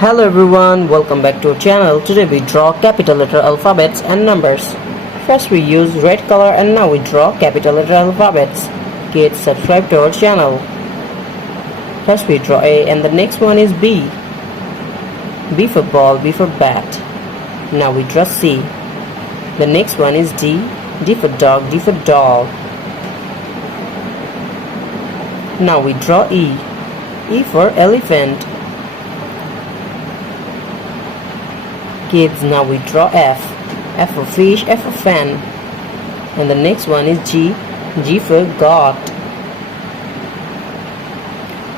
Hello everyone, welcome back to our channel. Today we draw capital letter alphabets and numbers. First we use red color and now we draw capital letter alphabets. Kids, subscribe to our channel. First we draw A and the next one is B. B for ball, B for bat. Now we draw C. The next one is D. D for dog, D for doll. Now we draw E. E for elephant. Kids, now we draw F. F for fish, F for fan. And the next one is G. G for God.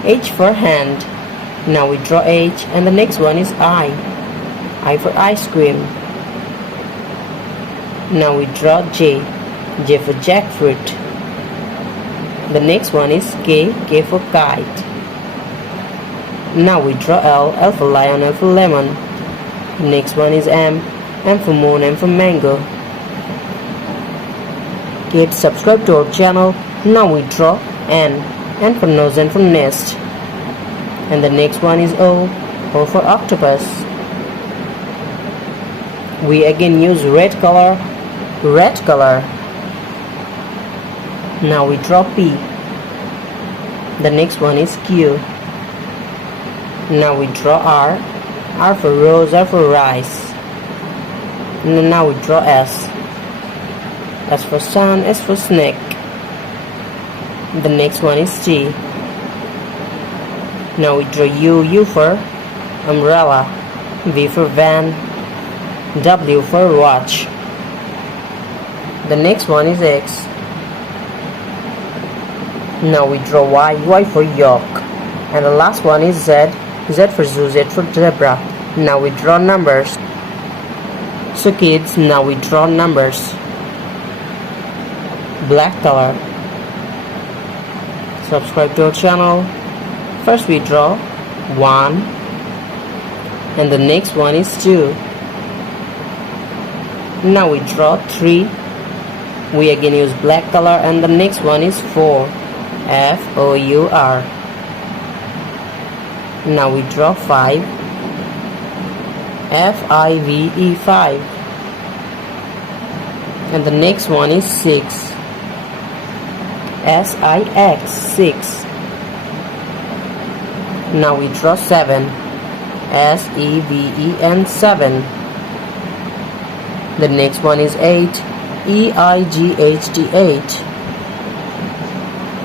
H for hand. Now we draw H and the next one is I. I for ice cream. Now we draw J. J for jackfruit. The next one is K. K for kite. Now we draw L. L for lion, L for lemon. Next one is M. M for moon, M for mango. Kids, subscribe to our channel. Now we draw N. N for nose, N for nest. And the next one is O. O for octopus. We again use red color. Red color. Now we draw P. The next one is Q. Now we draw R. R for rose, R for rice. And now we draw S. S for sun, S for snake. The next one is T. Now we draw U. U for umbrella. V for van. W for watch. The next one is X. Now we draw Y. Y for yolk. And the last one is Z. Z for zoo, Z for zebra. Now we draw numbers. So kids, now we draw numbers. Black color. Subscribe to our channel. First we draw 1 and the next one is 2. Now we draw 3. We again use black color and the next one is 4. F-O-U-R. Now we draw 5. F-I-V-E 5. And the next one is 6. S-I-X 6. Now we draw 7. S-E-V-E-N 7. The next one is 8. E-I-G-H-T 8.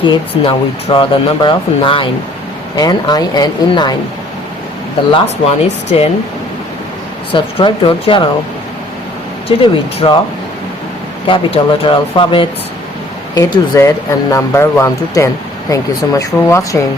Kids, now we draw the number of 9. N-I-N-E 9. The last one is 10. Subscribe to our channel. Today we draw capital letter alphabets A to Z and number 1 to 10. Thank you so much for watching.